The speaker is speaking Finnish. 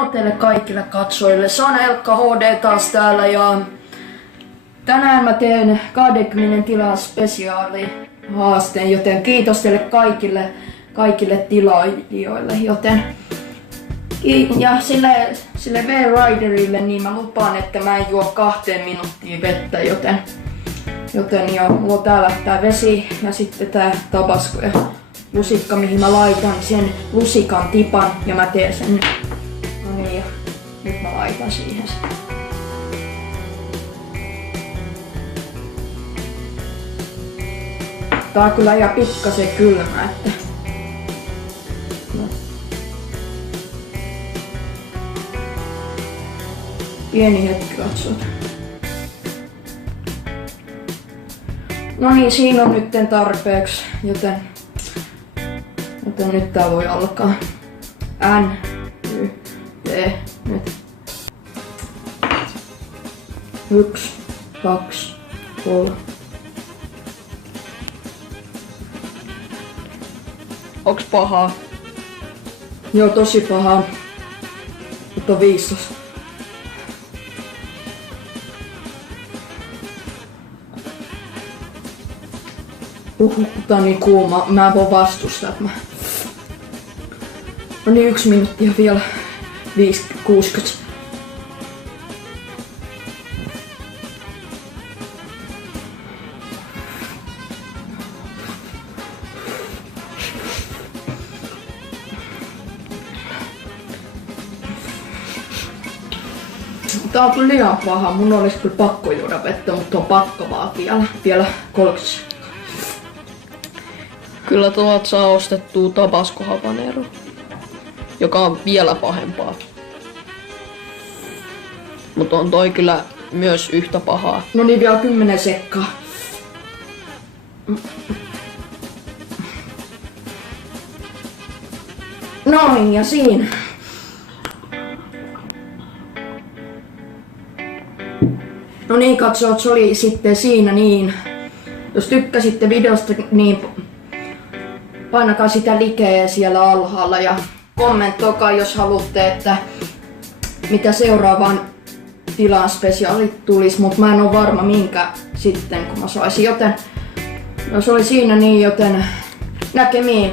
Moro teille kaikille katsojille. Se on Elkka HD taas täällä ja tänään mä teen 20 tilaa spesiaali haasteen, joten kiitos teille kaikille tilailijoille, joten ja sille V-Riderille niin mä lupaan, että mä en juo 2 minuuttia vettä, joten ja mulla on täällä tää vesi ja sitten tää tabasco ja lusikka, mihin mä laitan sen lusikan tipan ja mä teen sen. No niin, ja nyt mä laitan siihen sen. Tää on kyllä ihan pikkasen kylmä, että no. Pieni hetki katsotaan. No niin, siinä on nytten tarpeeksi, joten nyt tää voi alkaa. N, Y, T, nyt. 1, 2, 3. Onks pahaa? Joo, tosi pahaa. Mutta on viisas. Tää on niin kuuma, mä en voi vastustaa. No niin, 1 minuuttia vielä. 5:60. Tää on kyllä liian paha. Mun olisi kyllä pakko juoda vettä, mutta on pakko vaan vielä 30. Kyllä tuolta saa ostettua tabasco habanero, joka on vielä pahempaa. Mutta on toi kyllä myös yhtä pahaa. No niin, vielä 10 sekkaa. Noin, ja siinä. No niin, katsojat, se oli sitten siinä niin. Jos tykkäsitte videosta, niin painakaa sitä likeä siellä alhaalla ja kommentoikaa, jos haluatte, että mitä seuraavaan tilaan spesiaalit tulisi, mutta mä en oo varma minkä sitten kun mä saisin, joten jos oli siinä niin, joten näkemiin.